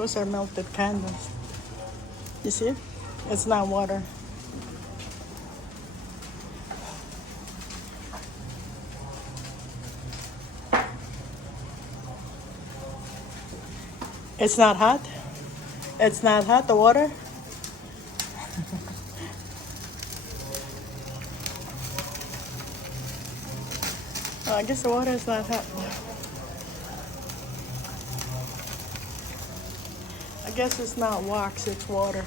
Those are melted candles. You see? It's not water. It's not hot? It's not hot, the water? Oh, I guess the water is not hot. I guess it's not wax, it's water.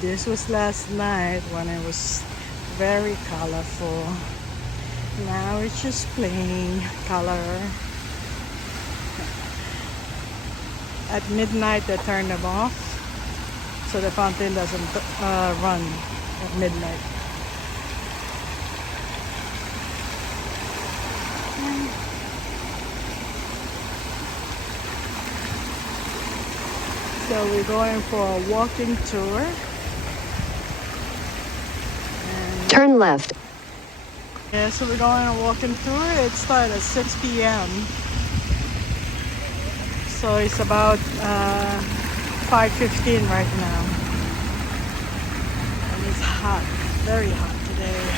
This was last night when it was very colorful. Now it's just plain color. At midnight they turn them off so the fountain doesn't run at midnight. So we're going for a walking tour. Turn left. Yeah, so we're going on a walking tour. It started at 6 p.m. So it's about 5:15 right now. And it's hot, very hot today.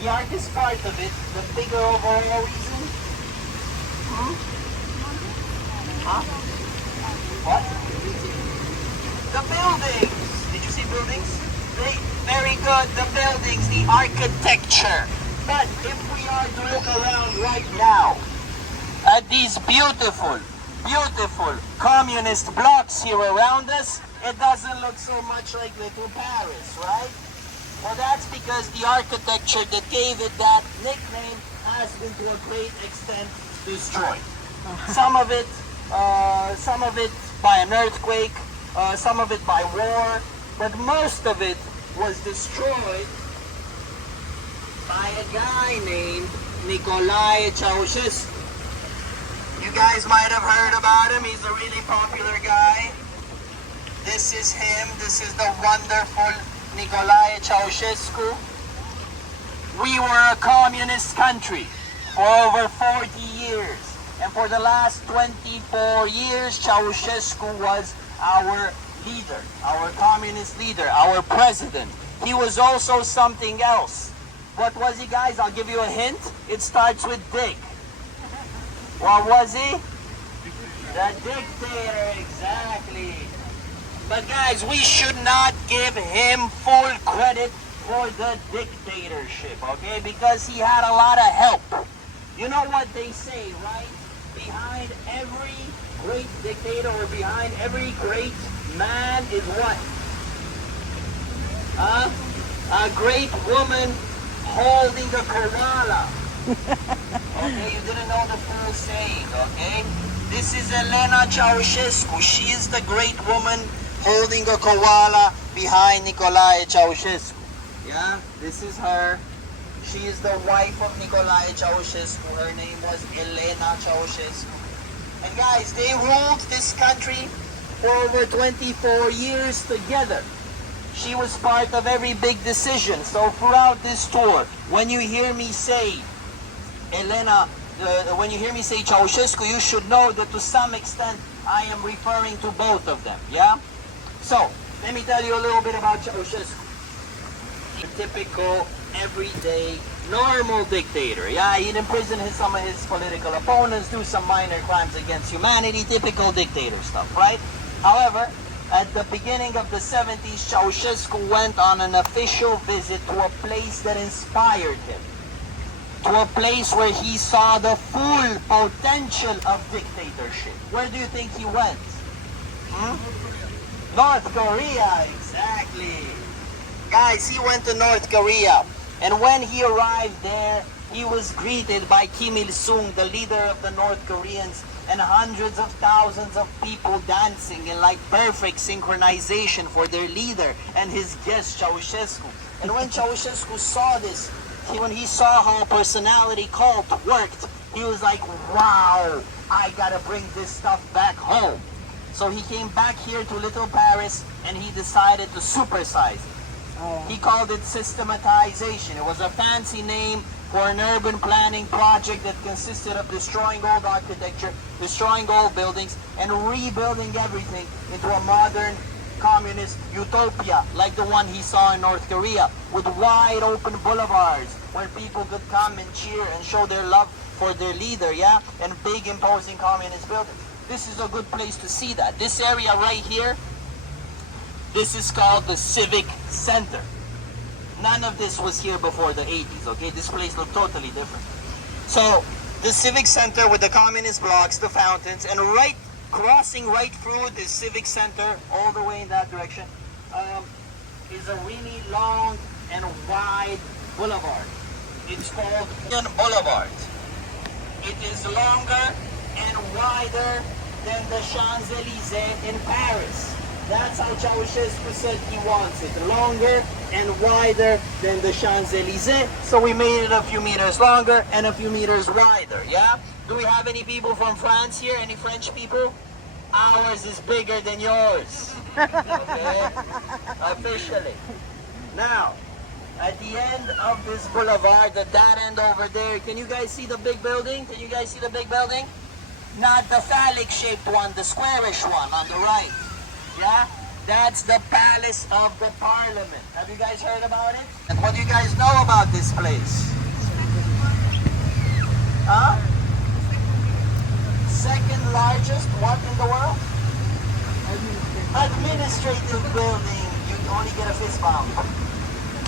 The art is part of it. The bigger overall reason. What? The buildings. Did you see buildings? Very good. The buildings, the architecture. But if we are to look around right now at these beautiful communist blocks here around us, it doesn't look so much like Little Paris, right? Well, that's because the architecture that gave it that nickname has been to a great extent destroyed. Some of it by an earthquake, some of it by war, but most of it was destroyed by a guy named Nicolae Ceausescu. You guys might have heard about him. He's a really popular guy. This is him. This is the wonderful Nicolae Ceausescu. We were a communist country for over 40 years. And for the last 24 years, Ceausescu was our leader, our communist leader, our president. He was also something else. What was he, guys? I'll give you a hint. It starts with Dick. What was he? The dictator, exactly. But guys, we should not give him full credit for the dictatorship, okay? Because he had a lot of help. You know what they say, right? Behind every great dictator or behind every great man is what? A great woman holding a koala. Okay, you didn't know the full saying, okay? This is Elena Ceausescu. She is the great woman holding a koala behind Nicolae Ceausescu. Yeah, this is her. She is the wife of Nicolae Ceausescu. Her name was Elena Ceausescu. And guys, they ruled this country for over 24 years together. She was part of every big decision. So throughout this tour, when you hear me say Elena, when you hear me say Ceausescu, you should know that to some extent I am referring to both of them, yeah? So, let me tell you a little bit about Ceausescu. A typical, everyday, normal dictator, yeah? He'd imprison some of his political opponents, do some minor crimes against humanity, typical dictator stuff, right? However, at the beginning of the 70s, Ceausescu went on an official visit to a place that inspired him. To a place where he saw the full potential of dictatorship. Where do you think he went? North Korea, exactly. Guys, he went to North Korea. And when he arrived there, he was greeted by Kim Il-sung, the leader of the North Koreans, and hundreds of thousands of people dancing in like perfect synchronization for their leader and his guest Ceausescu. And when Ceausescu saw this, when he saw how a personality cult worked, he was like, wow, I gotta bring this stuff back home. So he came back here to Little Paris and he decided to supersize it. He called it systematization. It was a fancy name for an urban planning project that consisted of destroying old architecture, destroying old buildings, and rebuilding everything into a modern communist utopia like the one he saw in North Korea, with wide open boulevards where people could come and cheer and show their love for their leader, yeah? And big imposing communist buildings. This is a good place to see that. This area right here, this is called the Civic Center. None of this was here before the 80s, okay? This place looked totally different. So, the Civic Center with the communist blocks, the fountains, and crossing right through the Civic Center, all the way in that direction, is a really long and wide boulevard. It's called Union Boulevard. It is longer and wider than the Champs-Élysées in Paris. That's how Ceausescu said he wants it, longer and wider than the Champs-Élysées. So we made it a few meters longer and a few meters wider, yeah? Do we have any people from France here? Any French people? Ours is bigger than yours, okay? Officially. Now, at the end of this boulevard, at that end over there, can you guys see the big building? Can you guys see the big building? Not the phallic-shaped one, the squarish one on the right. Yeah? That's the Palace of the Parliament. Have you guys heard about it? And what do you guys know about this place? Huh? Second largest what in the world? Administrative building. You only get a fist bump.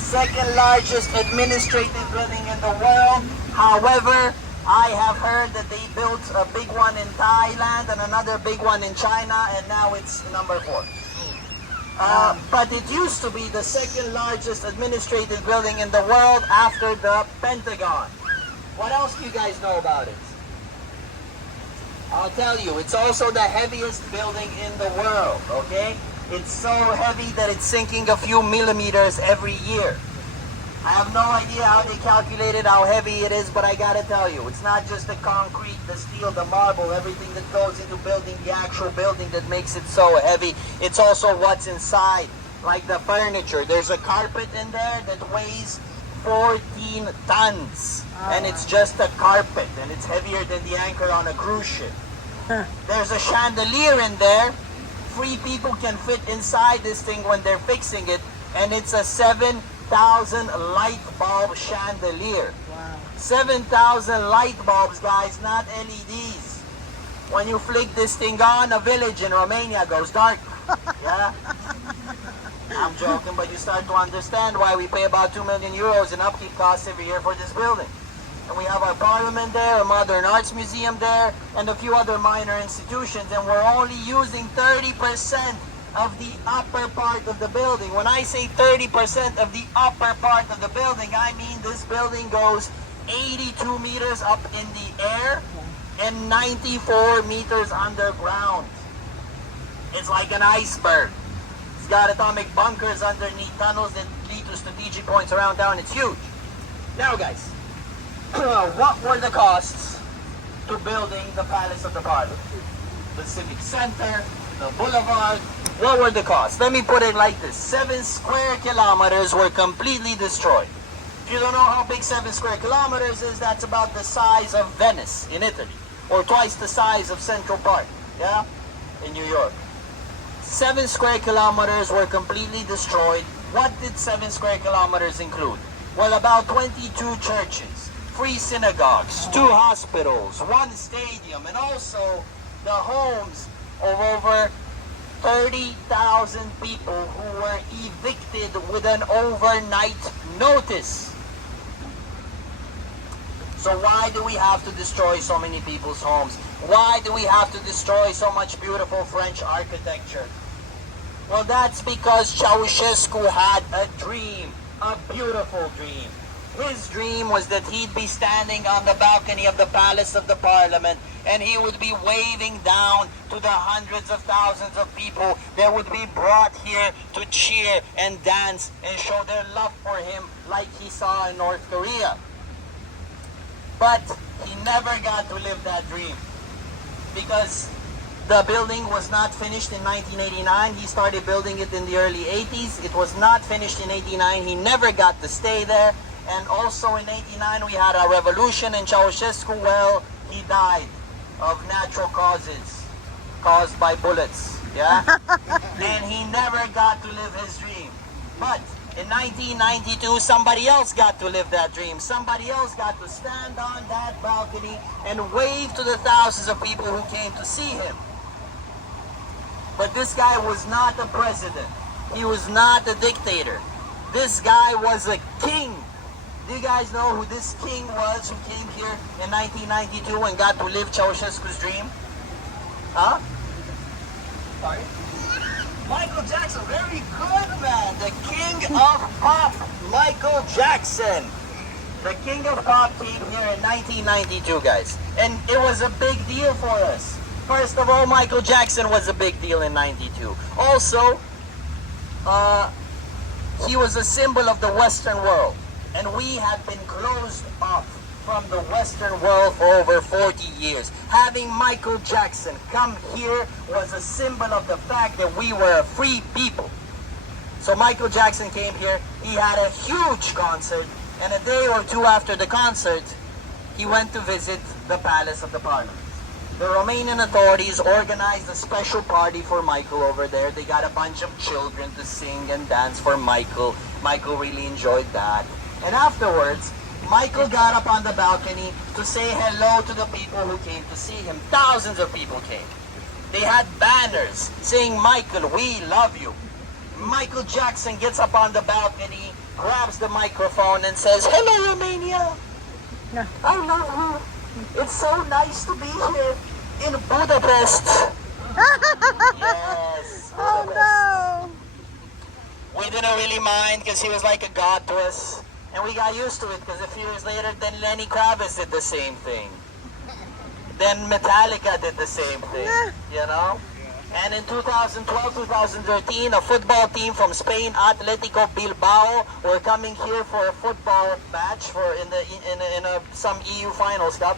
Second largest administrative building in the world. However, I have heard that they built a big one in Thailand and another big one in China, and now it's number 4. But it used to be the second largest administrative building in the world after the Pentagon. What else do you guys know about it? I'll tell you, it's also the heaviest building in the world, okay? It's so heavy that it's sinking a few millimeters every year. I have no idea how they calculated how heavy it is, but I gotta tell you, it's not just the concrete, the steel, the marble, everything that goes into building the actual building that makes it so heavy. It's also what's inside, like the furniture. There's a carpet in there that weighs 14 tons, and it's just a carpet, and it's heavier than the anchor on a cruise ship. There's a chandelier in there. 3 people can fit inside this thing when they're fixing it, and it's a 7,000 light bulb chandelier. Wow. 7,000 light bulbs, guys, not LEDs. When you flick this thing on, a village in Romania goes dark. Yeah? I'm joking, but you start to understand why we pay about 2 million euros in upkeep costs every year for this building. And we have our parliament there, a modern arts museum there, and a few other minor institutions, and we're only using 30% of the upper part of the building. When I say 30% of the upper part of the building, I mean this building goes 82 meters up in the air and 94 meters underground. It's like an iceberg. It's got atomic bunkers underneath tunnels that lead to strategic points around town. It's huge. Now, guys, what were the costs to building the Palace of the Parliament? The Civic Center, the Boulevard, what were the costs? Let me put it like this. 7 square kilometers were completely destroyed. If you don't know how big 7 square kilometers is, that's about the size of Venice in Italy, or twice the size of Central Park, yeah, in New York. 7 square kilometers were completely destroyed. What did 7 square kilometers include? Well, about 22 churches, 3 synagogues, 2 hospitals, 1 stadium, and also the homes of over 30,000 people who were evicted with an overnight notice. So why do we have to destroy so many people's homes? Why do we have to destroy so much beautiful French architecture? Well, that's because Ceausescu had a dream, a beautiful dream. His dream was that he'd be standing on the balcony of the Palace of the Parliament, and he would be waving down to the hundreds of thousands of people that would be brought here to cheer and dance and show their love for him like he saw in North Korea. But he never got to live that dream because the building was not finished in 1989. He started building it in the early 80s. It was not finished in 89. He never got to stay there. And also in 89 we had a revolution, and Ceausescu, well, he died of natural causes caused by bullets, yeah? And he never got to live his dream. But in 1992, somebody else got to live that dream. Somebody else got to stand on that balcony and wave to the thousands of people who came to see him. But this guy was not a president. He was not a dictator. This guy was a king. Do you guys know who this king was who came here in 1992 and got to live Ceausescu's dream? Huh? Sorry? Michael Jackson, very good, man. The king of pop, Michael Jackson. The king of pop came here in 1992, guys. And it was a big deal for us. First of all, Michael Jackson was a big deal in 92. Also, he was a symbol of the Western world. And we had been closed off from the Western world for over 40 years. Having Michael Jackson come here was a symbol of the fact that we were a free people. So Michael Jackson came here, he had a huge concert, and a day or two after the concert, he went to visit the Palace of the Parliament. The Romanian authorities organized a special party for Michael over there. They got a bunch of children to sing and dance for Michael. Michael really enjoyed that. And afterwards, Michael got up on the balcony to say hello to the people who came to see him. Thousands of people came. They had banners saying, "Michael, we love you." Michael Jackson gets up on the balcony, grabs the microphone and says, "Hello, Romania. I love you. It's so nice to be here in Budapest." Yes, Budapest. Oh no! We didn't really mind because he was like a god to us. And we got used to it because a few years later, then Lenny Kravitz did the same thing. Then Metallica did the same thing, you know? And in 2012, 2013, a football team from Spain, Atletico Bilbao, were coming here for a football match for some EU Finals Cup,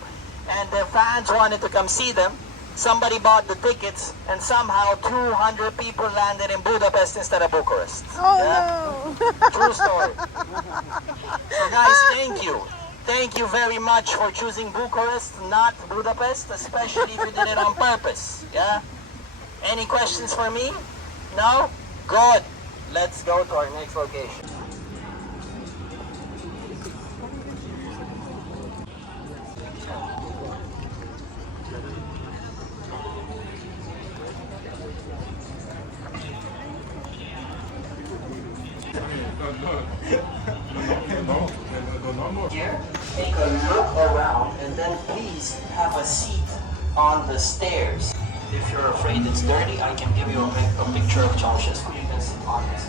and their fans wanted to come see them. Somebody bought the tickets, and somehow 200 people landed in Budapest instead of Bucharest. Oh no! True story. So guys, thank you. Thank you very much for choosing Bucharest, not Budapest, especially if you did it on purpose. Yeah? Any questions for me? No? Good. Let's go to our next location. Here, take a look around and then please have a seat on the stairs. If you're afraid it's dirty, I can give you a picture of Ceausescu. You can sit on this.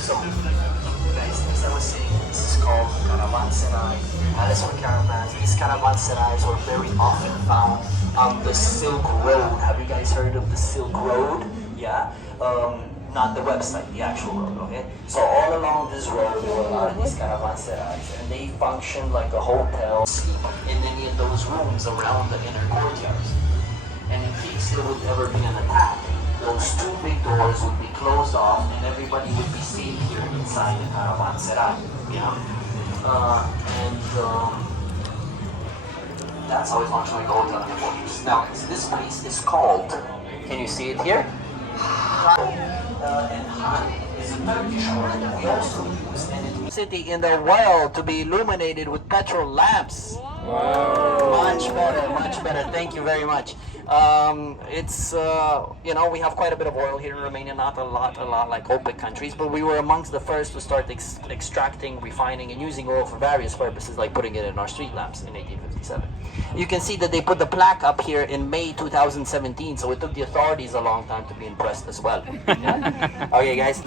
So, guys, as I was saying, this is called caravanserai. Palace or caravans. These caravanserais were very often found on the Silk Road. Have you guys heard of the Silk Road? Yeah? Not the website, the actual road, okay? So all along this road, there were a lot of these caravanserais, and they functioned like a hotel. Sleep in any of those rooms around the inner courtyards. And in case there would ever be an attack, those two big doors would be closed off, and everybody would be safe here inside the caravanserai. Yeah? That's how it functioned like a hotel in the fortress. Now, this place is called, can you see it here? And Han is a Turkish word that we also use, and it's a city in the world to be illuminated with petrol lamps. Wow. Much better, much better. Thank you very much. It's, you know, we have quite a bit of oil here in Romania, not a lot like OPEC countries, but we were amongst the first to start extracting, refining, and using oil for various purposes, like putting it in our street lamps in 1857. You can see that they put the plaque up here in May 2017, so it took the authorities a long time to be impressed as well. Yeah? Okay, guys.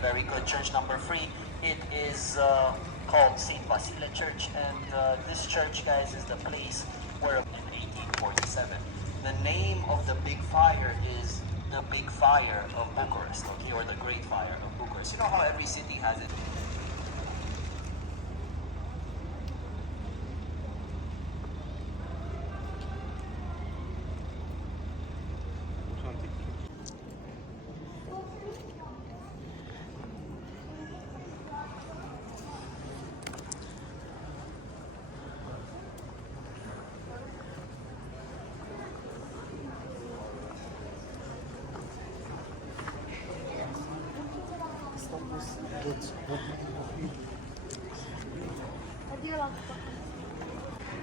Very good. Church number 3. It is called St. Vasile Church, and this church, guys, is the place where in 1847 the name of the big fire is the Big Fire of Bucharest, okay, or the Great Fire of Bucharest. You know how every city has it.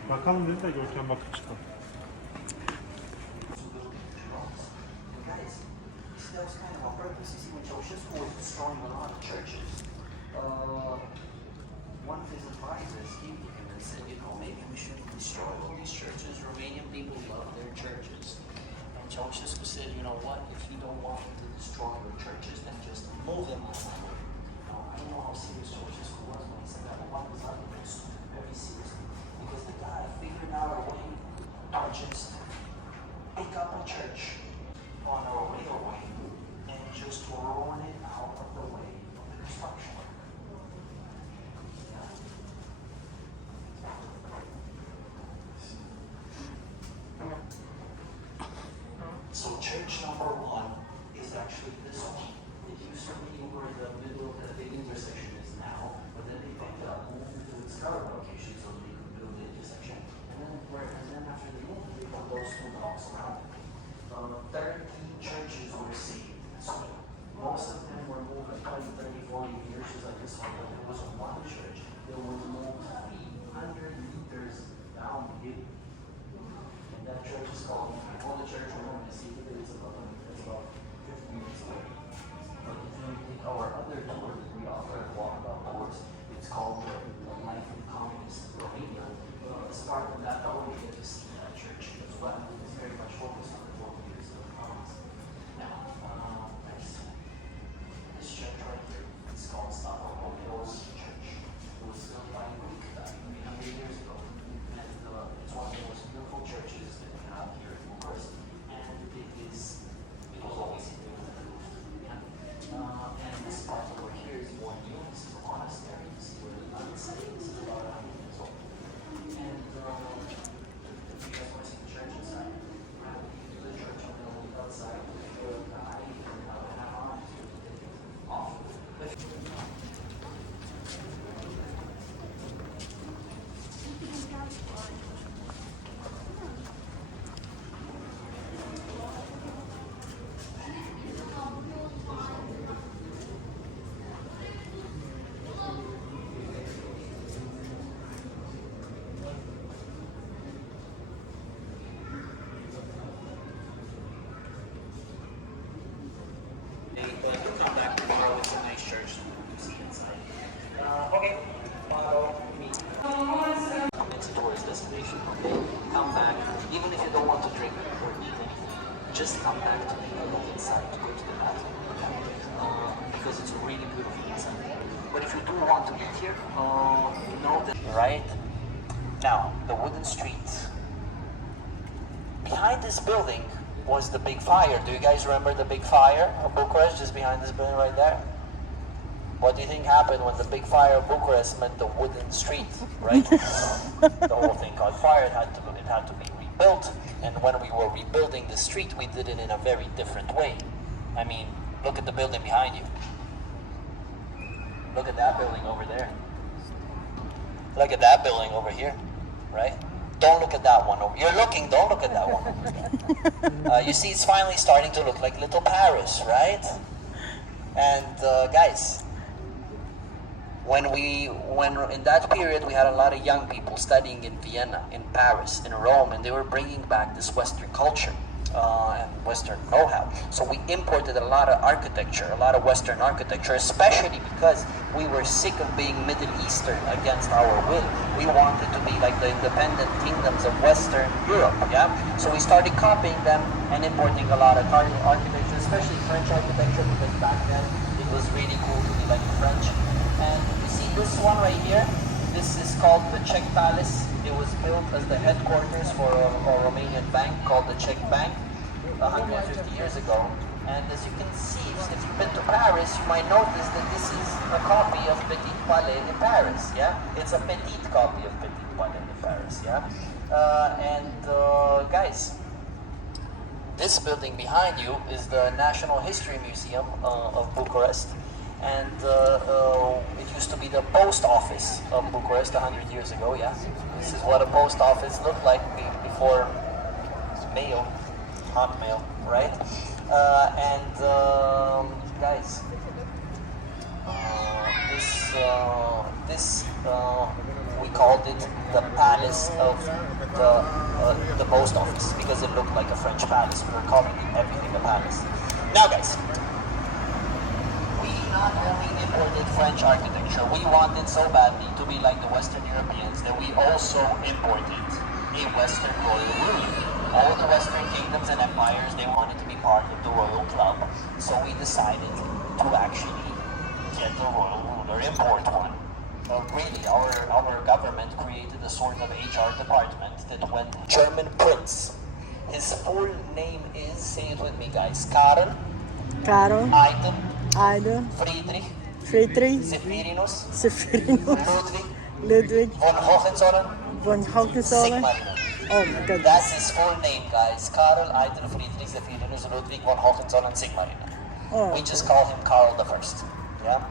Bakalım dedi de Görkem bakıp çıktı. Guys, that was kind of on purpose. You see, when Ceausescu was destroying a lot of churches, one of his advisors came to him and said, you know, maybe we should destroy all these churches. Romanian people love their churches. And Ceausescu said, you know what, if you don't want to destroy your churches, then just move them out. I don't know how serious Ceausescu was when he said that, but one was very seriously. Because the guy figured out a way to just pick up a church on a railway and just run it out of the way of the construction. So church number 1 is actually this one. It used to be where the middle of the intersection is now, but then they picked it up, moved it to its current location so they could build the intersection. And then after they moved, they put those two blocks around it. 13 churches were saved. So most of them were moved like 20, 30, 40 years, just like this one. But there was one church that was moved 300 meters down the hill. And that church is called, if you go to church room, beautiful inside. But if you do want to get here, know that right now the wooden streets behind this building was the big fire. Do you guys remember the big fire of Bucharest just behind this building right there? What do you think happened when the big fire of Bucharest met the wooden street, right? The whole thing caught fire. It had to be rebuilt. And when we were rebuilding the street, we did it in a very different way. I mean, look at the building behind you. Look at that building over there. Look at that building over here, right? Don't look at that one over. You're looking. Don't look at that one over there. You see, it's finally starting to look like Little Paris, right? And guys, when in that period we had a lot of young people studying in Vienna, in Paris, in Rome, and they were bringing back this Western culture and Western know-how. So we imported a lot of architecture, a lot of Western architecture, especially because we were sick of being Middle Eastern against our will. We wanted to be like the independent kingdoms of Western Europe, yeah? So we started copying them and importing a lot of architecture, especially French architecture, because back then it was really cool to be like the French. And you see this one right here, this is called the Czech Palace. It was built as the headquarters for a Romanian bank called the Czech Bank 150 years ago. And as you can see, if you've been to Paris, you might notice that this is a copy of Petit Palais in Paris, yeah? It's a petite copy of Petit Palais in Paris, yeah? Guys, this building behind you is the National History Museum of Bucharest. And it used to be the post office of Bucharest 100 years ago, yeah? This is what a post office looked like before mail, hot mail, right? Guys, we called it the Palace of the post office because it looked like a French palace. We were calling everything a palace. Now, guys, we not only imported French architecture, we wanted so badly to be like the Western Europeans that we also imported a Western royal rule. All the Western kingdoms and empires, they wanted to be part of the royal club. So we decided to actually get the royal ruler, import one. Really, our government created a sort of HR department that when German prince, his full name is, say it with me guys, Karl Eitel Friedrich Zephyrinus Ludwig von Hohenzollern Oh my goodness. That's his full name, guys. Karl Eitel Friedrich Zephyrinus Ludwig von Hohenzollern Sigmaringen. We just call him Karl the First. Yeah?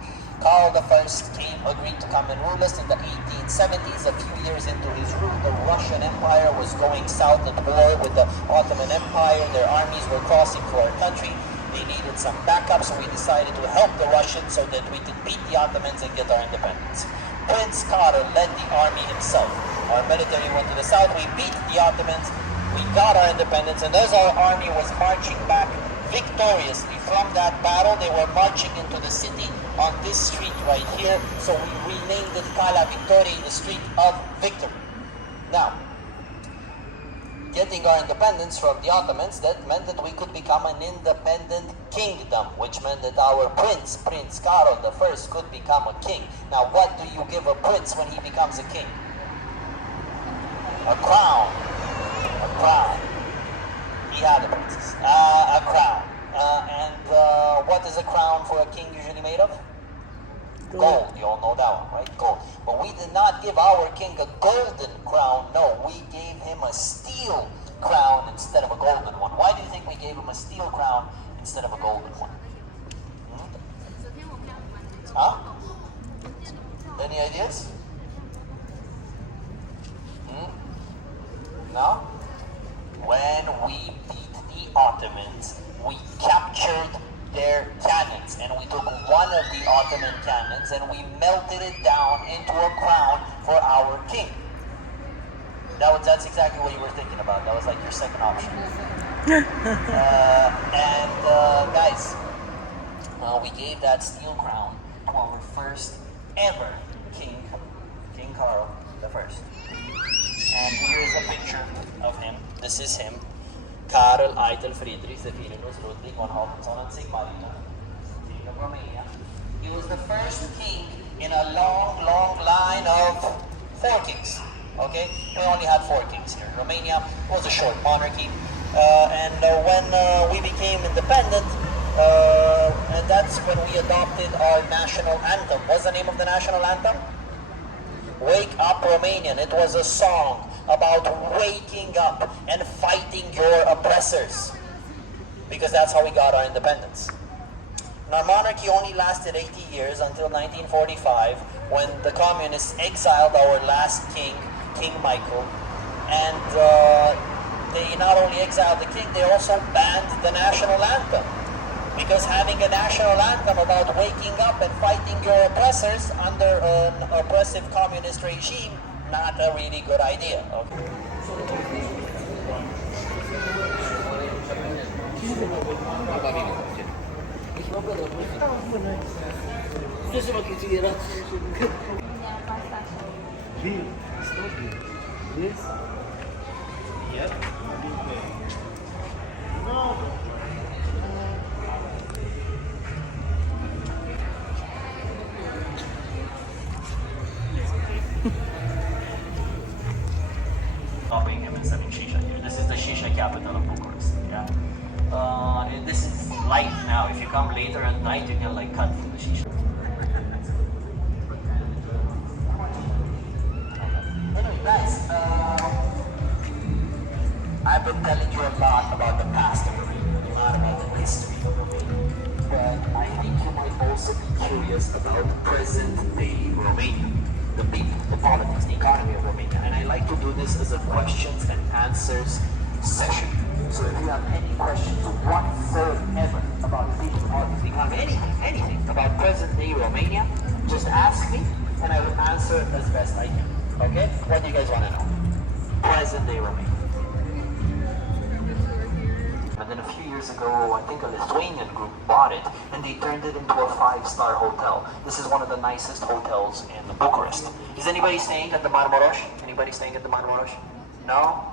Karl the First agreed to come and rule us in the 1870s. A few years into his rule, the Russian Empire was going south at war with the Ottoman Empire. Their armies were crossing through our country. They needed some backup, so we decided to help the Russians so that we could beat the Ottomans and get our independence. Prince Karl led the army himself. Our military went to the south, we beat the Ottomans, we got our independence, and as our army was marching back victoriously from that battle, they were marching into the city on this street right here, so we renamed it Cala Victoriei, the street of victory. Now, getting our independence from the Ottomans, that meant that we could become an independent kingdom, which meant that our prince, Prince Karl I, could become a king. Now, what do you give a prince when he becomes a king? A crown. A crown. He had a princess. A crown. What is a crown for a king usually made of? Gold. You all know that one, right? Gold. But we did not give our king a golden crown. No, we gave him a steel crown instead of a golden one. Why do you think we gave him a steel crown instead of a golden one? Huh? Any ideas? No? When we beat the Ottomans, we captured their cannons, and we took one of the Ottoman cannons and we melted it down into a crown for our king. That's exactly what you were thinking about. That was like your second option. Guys, we gave that steel crown to our first ever king, King Karl the First. And here's a picture of him. This is him. Karl Eitel Friedrich Zephyrinus Ludwig von Hohenzollern Sigmaringen, King of Romania. He was the first king in a long, long line of 4 kings. Okay, we only had 4 kings here. Romania was a short monarchy, and when we became independent, and that's when we adopted our national anthem. What's the name of the national anthem? Wake Up Romanian. It was a song about waking up and fighting your oppressors, because that's how we got our independence. And our monarchy only lasted 80 years until 1945, when the communists exiled our last king, King Michael, and they not only exiled the king, they also banned the national anthem. Because having a national anthem about waking up and fighting your oppressors under an oppressive communist regime, not a really good idea. Okay. Stopping him and selling shisha here. This is the shisha capital of Bucharest. Yeah. And this is light now. If you come later at night, you can like cut through the shisha. Anyway, guys, I've been telling you a lot about the past of Romania, a lot about the history of Romania. But I think you might also be curious about present-day Romania. The people, the politics, the economy of Romania. And I like to do this as a questions and answers session. So if you have any questions whatsoever about the people, the politics, the economy, anything about present-day Romania, just ask me and I will answer as best I can. Okay? What do you guys want to know? Present-day Romania. And then a few years ago, I think a Lithuanian group bought it and they turned it into a 5-star hotel. This is one of the nicest hotels in Bucharest. Is anybody staying at the Marmaros? Anybody staying at the Marmaros? No?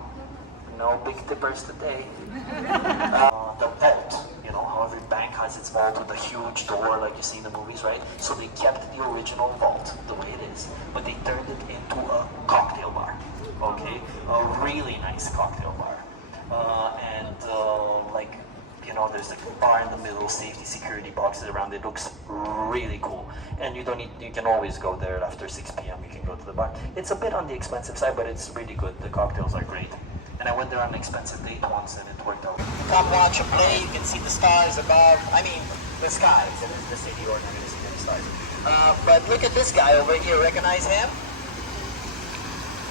No big tippers today. The vault, you know, how every bank has its vault with a huge door like you see in the movies, right? So they kept the original vault the way it is, but they turned it into a cocktail bar, okay? A really nice cocktail bar. Like, you know, there's like a bar in the middle, safety security boxes around it. Looks really cool. And you don't need, you can always go there after 6 p.m. You can go to the bar. It's a bit on the expensive side, but it's really good. The cocktails are great. And I went there on an expensive date once and it worked out. Come watch a play, you can see the stars above. I mean, the skies. It is the city, or not going to see the stars. But look at this guy over here. Recognize him?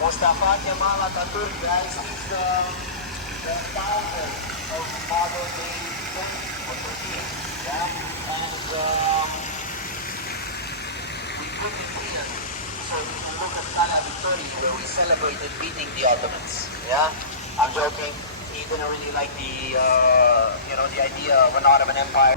Mustafa Kemal Atatürk, guys. He's the founder of modern day Turkey. Yeah? And we put it here so we can look at Cala Victoria, where we celebrated beating the Ottomans. Yeah? I'm joking. He didn't really like the, you know, the idea of an Ottoman Empire.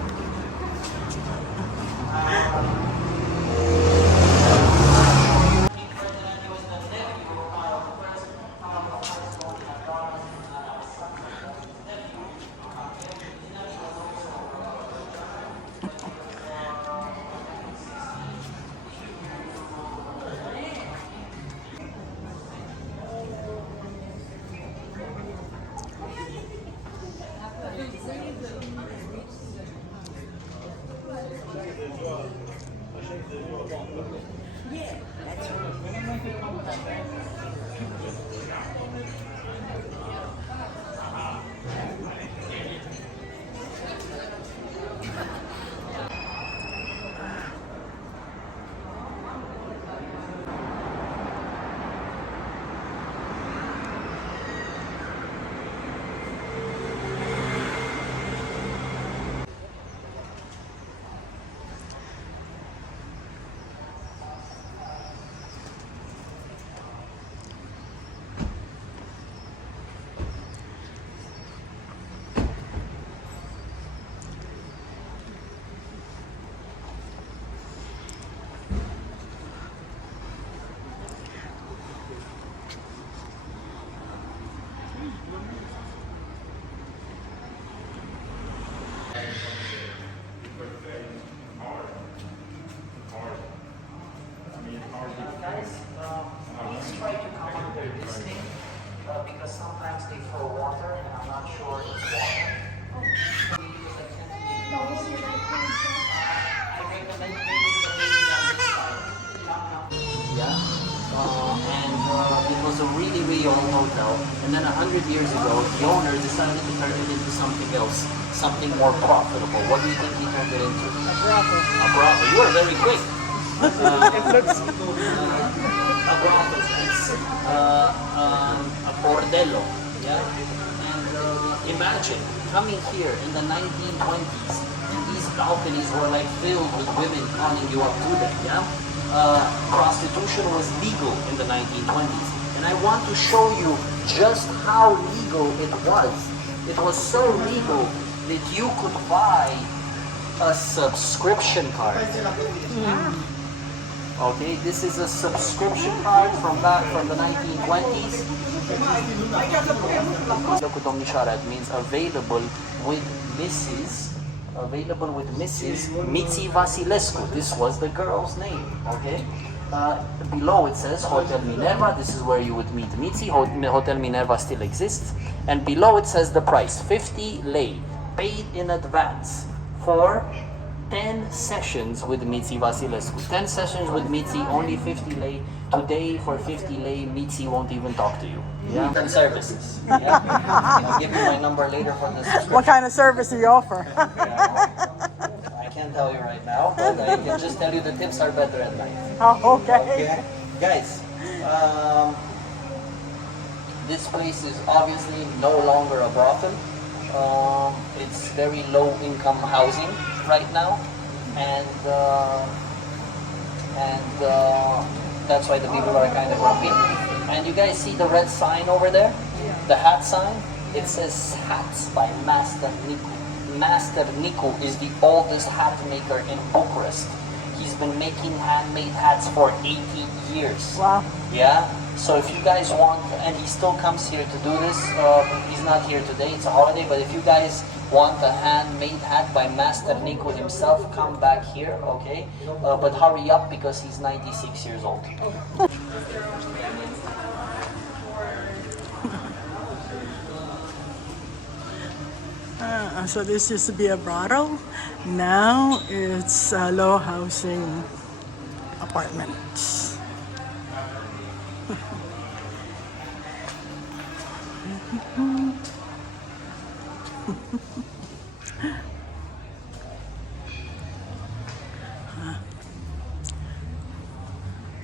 hotel, and then 100 years ago, the owner decided to turn it into something else, something more profitable. What do you think he turned it into? A brothel. A brothel. You are very quick. It looks. A brothel. It's a bordello. Yeah. And imagine coming here in the 1920s, and these balconies were like filled with women calling you up to them. Yeah. Prostitution was legal in the 1920s, and I want to show you just how legal it was. It was so legal that you could buy a subscription card. Okay, this is a subscription card from the 1920s. It means available with Mrs. Mitzi Vasilescu. This was the girl's name. Okay. Below it says Hotel Minerva. This is where you would meet Mitzi. Hotel Minerva still exists. And below it says the price, 50 lei, paid in advance for 10 sessions with Mitzi Vasilescu. 10 sessions with Mitzi, only 50 lei. Today, for 50 lei, Mitzi won't even talk to you. Yeah. And services. Yeah. I'll give you my number later for this. What kind of service do you offer? I can't tell you right now, but I can just tell you the tips are better at night. Oh, okay. Okay. Guys, this place is obviously no longer a brothel. It's very low income housing right now, and that's why the people are kind of grumpy. And you guys see the red sign over there? The hat sign? It says hats by Master Nicu. Master Nicu is the oldest hat maker in Bucharest. He's been making handmade hats for 80 years. Wow. Yeah? So if you guys want, and he still comes here to do this, he's not here today, it's a holiday, but if you guys want a handmade hat by Master Nicu himself, come back here, okay? But hurry up because he's 96 years old. So this used to be a brothel. Now it's low housing apartments.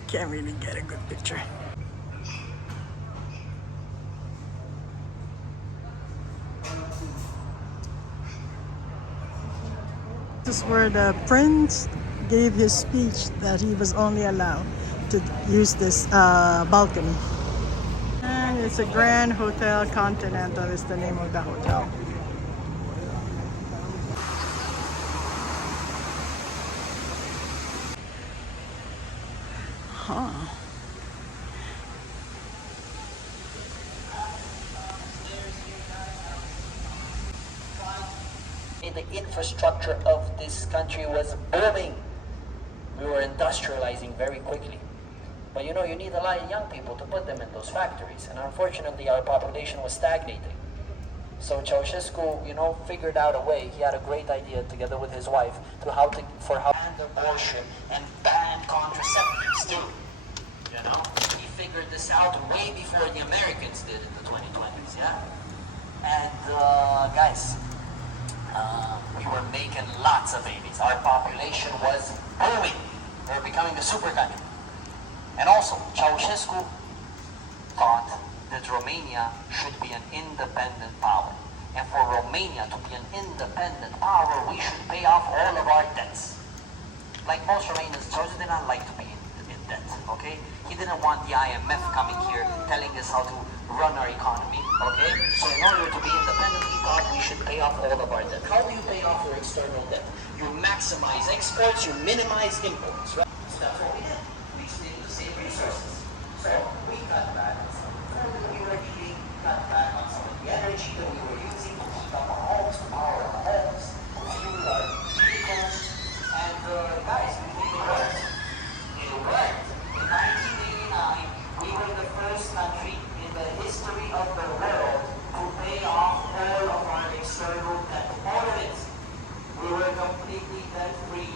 Can't really get a good picture. This is where the prince gave his speech that he was only allowed to use this balcony. And it's a Grand Hotel Continental is the name of the hotel. Huh. The infrastructure of this country was booming. We were industrializing very quickly. But you know, you need a lot of young people to put them in those factories. And unfortunately, our population was stagnating. So Ceausescu, you know, figured out a way. He had a great idea together with his wife to how to ban abortion and ban contraceptives too. You know, he figured this out way before the Americans did in the 2020s. Yeah. And guys, we were making lots of babies. Our population was booming. We were becoming a super country. And also, Ceausescu thought that Romania should be an independent power. And for Romania to be an independent power, we should pay off all of our debts. Like most Romanians, Ceausescu did not like to be in debt, okay? He didn't want the IMF coming here telling us how to run our economy, okay? So in order to be independent, he thought we should pay off all of our debt. How do you pay off your external debt? You maximize exports, you minimize imports, right? So that's what we did. We stick to the same resources. So we cut back on some of the food that we were eating, cut back on some of the energy that we were using to heat up our homes, to power our homes, to fuel our vehicles, and guys, we think it worked. It worked. In 1989, we were the first country in the history of the world to pay off all of our external debt. All of it. We were completely debt-free.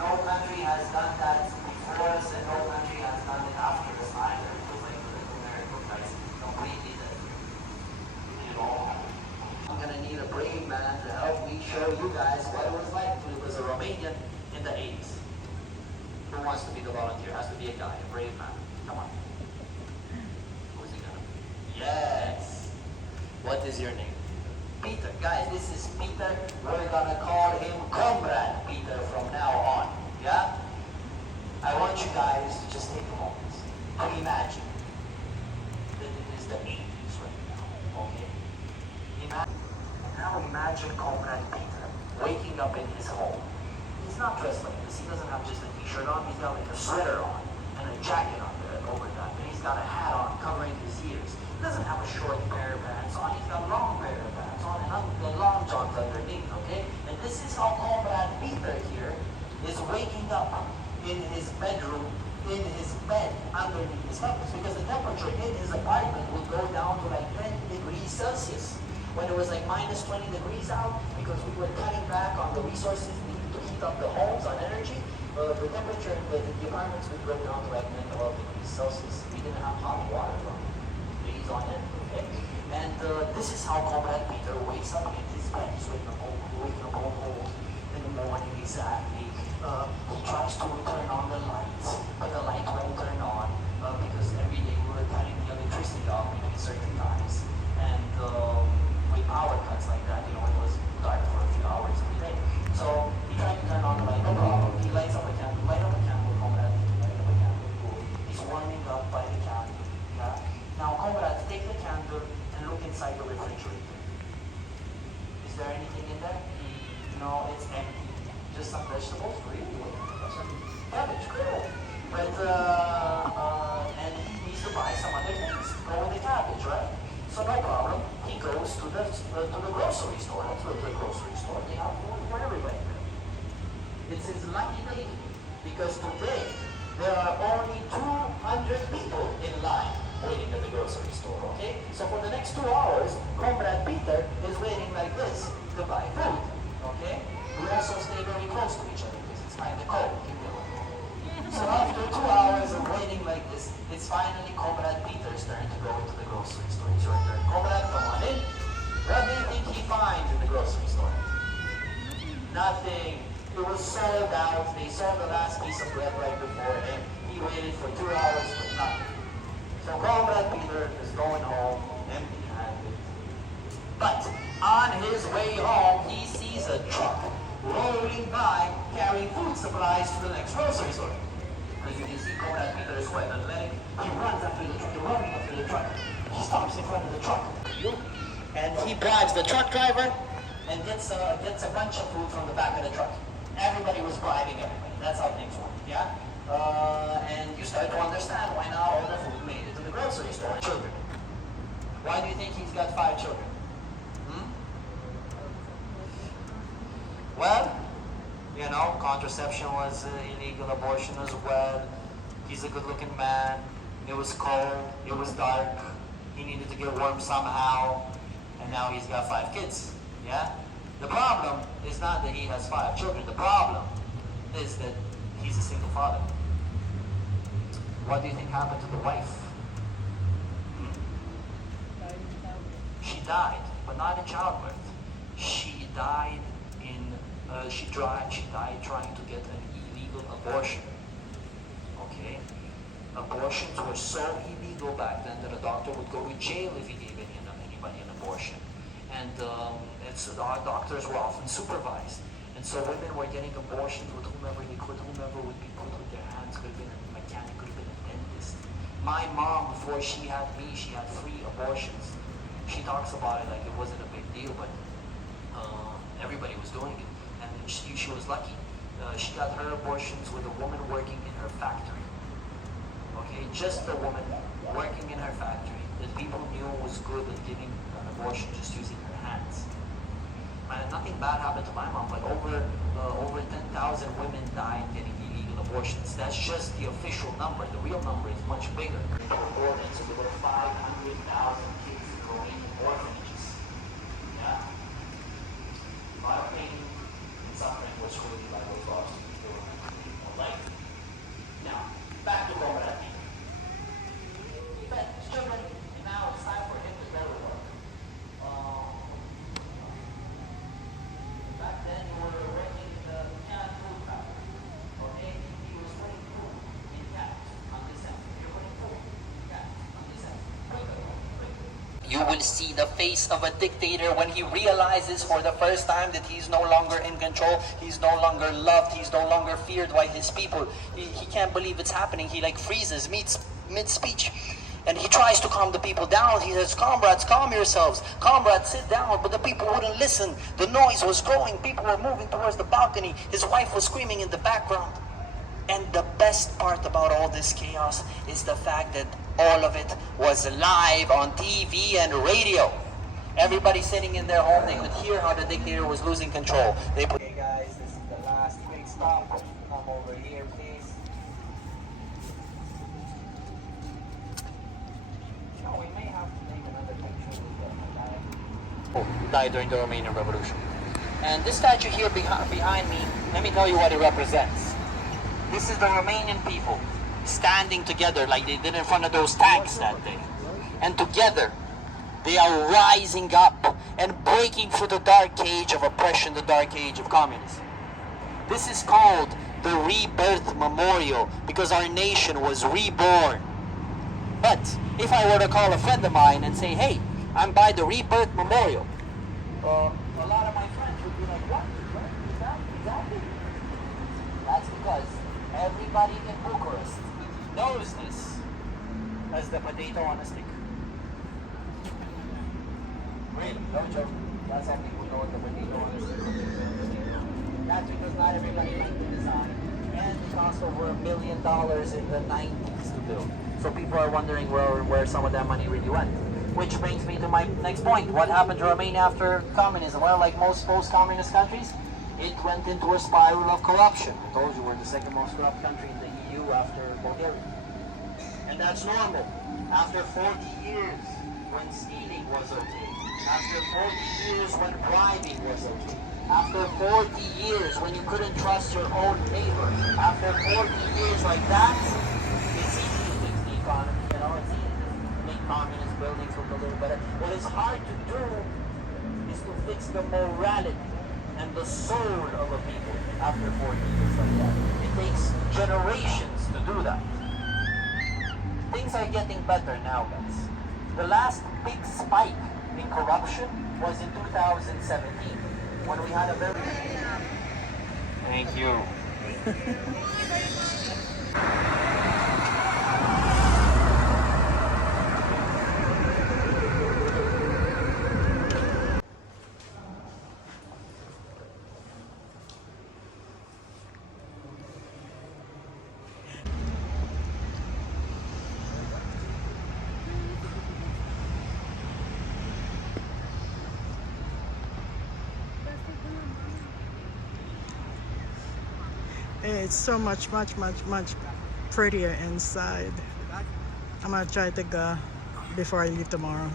No country has done that before us, and no country has done it after us either. It was taken in the 80s. Who wants to be the volunteer? Has to be a guy, a brave man. Come on. Who's he gonna be? Yes. What is your name? Peter. Guys, this is Peter. We're gonna call him Comrade Peter from now on. Yeah? I want you guys to just take a moment to imagine that it is the 80s right now. Okay? Now imagine Comrade Peter waking up in his home. He's not dressed like this. He doesn't have just a t-shirt on. He's got like a sweater on and a jacket on there over that. And he's got a hat on covering his ears. He doesn't have a short pair of pants on. He's got a long pair of pants on and long johns underneath, okay? And this is how Comrade Peter here is waking up in his bedroom, in his bed, underneath his covers. Because the temperature in his apartment would go down to like 10 degrees Celsius. When it was like minus 20 degrees out, because we were cutting back on the resources needed to heat up the homes on energy, the temperature in the apartments would go down to like 10, 12 degrees Celsius. We didn't have hot water on. He's on it, okay? And this is how Comrade Peter wakes up in his bed. He's waking up all in the morning, exactly. He tries to turn on the lights, but the light won't turn on because every day we were cutting the electricity off between certain times. And with power cuts like that, you know, it was dark for a few hours every day. So he tried to turn on the light, no problem. He lights up a candle, Comrade, light up a candle, cool. He's warming up by the candle, yeah? Now, Comrade, take the candle and look inside the refrigerator. Is there anything in there? No, it's empty. Just some vegetables for you. Some cabbage, cool. But, and he needs to buy some other things. Go with the cabbage, right? So no problem. He goes to the grocery store. Let's go to the grocery store. They have food for everybody. It's his lucky day because today there are only 200 people in line waiting at the grocery store. Okay? So for the next 2 hours, Comrade Peter is waiting like this to buy food. Okay? We also stay very close to each other because it's kind of cold. So after 2 hours of waiting like this, it's finally Comrade Peter's turn to go into the grocery store. It's your turn. Comrade, come on in. What do you think he finds in the grocery store? Nothing. It was sold out. They sold the last piece of bread right before him. He waited for 2 hours for nothing. So Comrade Peter is going home empty-handed. But on his way home, he sees a truck rolling by carrying food supplies to the next grocery store. As you can see, Comrade Peter is quite athletic. He runs after the truck, running after the truck. He stops in front of the truck. And he bribes the truck driver and gets a bunch of food from the back of the truck. Everybody was bribing everybody. That's how things work, yeah? And you start to understand why not all the food made it to the grocery store. Children. Why do you think he's got 5 children? Well, you know, contraception was illegal, abortion as well. He's a good-looking man. It was cold. It was dark. He needed to get warm somehow. And now he's got 5 kids. Yeah? The problem is not that he has 5 children. The problem is that he's a single father. What do you think happened to the wife? She died, but not in childbirth. She died trying to get an illegal abortion. Okay? Abortions were so illegal back then that a doctor would go to jail if he gave anybody an abortion. And our doctors were often supervised. And so women were getting abortions with whomever they could, whomever would be put with their hands, could have been a mechanic, could have been a dentist. My mom, before she had me, she had 3 abortions. She talks about it like it wasn't a big deal, but everybody was doing it. And she was lucky. She got her abortions with a woman working in her factory. Okay, just a woman working in her factory that people knew was good at giving an abortion just using her hands. Man, nothing bad happened to my mom, but over 10,000 women died getting illegal abortions. That's just the official number. The real number is much bigger. So there were 500,000 kids going in orphanages. Yeah? A lot of pain and suffering was created by those laws to people more life. Now, back to Comrade Peter. He fed his children, and now it's time for him to go to work. Back then, you were working in the canned food will see the face of a dictator when he realizes for the first time that he's no longer in control, he's no longer loved, he's no longer feared by his people. He can't believe it's happening. He like freezes mid-speech. And he tries to calm the people down. He says, comrades, calm yourselves. Comrades, sit down. But the people wouldn't listen. The noise was growing. People were moving towards the balcony. His wife was screaming in the background. And the best part about all this chaos is the fact that all of it was live on TV and radio. Everybody sitting in their home, they could hear how the dictator was losing control. They put, hey guys, this is the last quick stop. Come over here, please. No, we may have to make another picture with the guy who died during the Romanian Revolution. And this statue here behind me, let me tell you what it represents. This is the Romanian people standing together like they did in front of those tanks that day. And together, they are rising up and breaking through the dark age of oppression, the dark age of communism. This is called the Rebirth Memorial because our nation was reborn. But if I were to call a friend of mine and say, hey, I'm by the Rebirth Memorial, a lot of my friends would be like, what? Exactly. That's because everybody in Bucharest knows this as the potato on a stick. Really, no joke. That's how people know what the potato on a stick is. That's because not everybody liked the design. And it cost over $1 million in the 90s to build. So people are wondering where some of that money really went. Which brings me to my next point. What happened to Romania after communism? Well, like most post-communist countries, it went into a spiral of corruption. I told you we're the second most corrupt country in the EU after Bulgaria. And that's normal. After 40 years, when stealing was okay. After 40 years, when bribing was okay. After 40 years, when you couldn't trust your own neighbor. After 40 years like that, it's easy to fix the economy. You know, it's easy to make communist buildings look a little better. What is hard to do is to fix the morality and the soul of a people after 40 years like that. It takes generations to do that. Things are getting better now, guys. The last big spike in corruption was in 2017 when we had a very... Thank you. It's so much prettier inside. I'm gonna try to go before I leave tomorrow.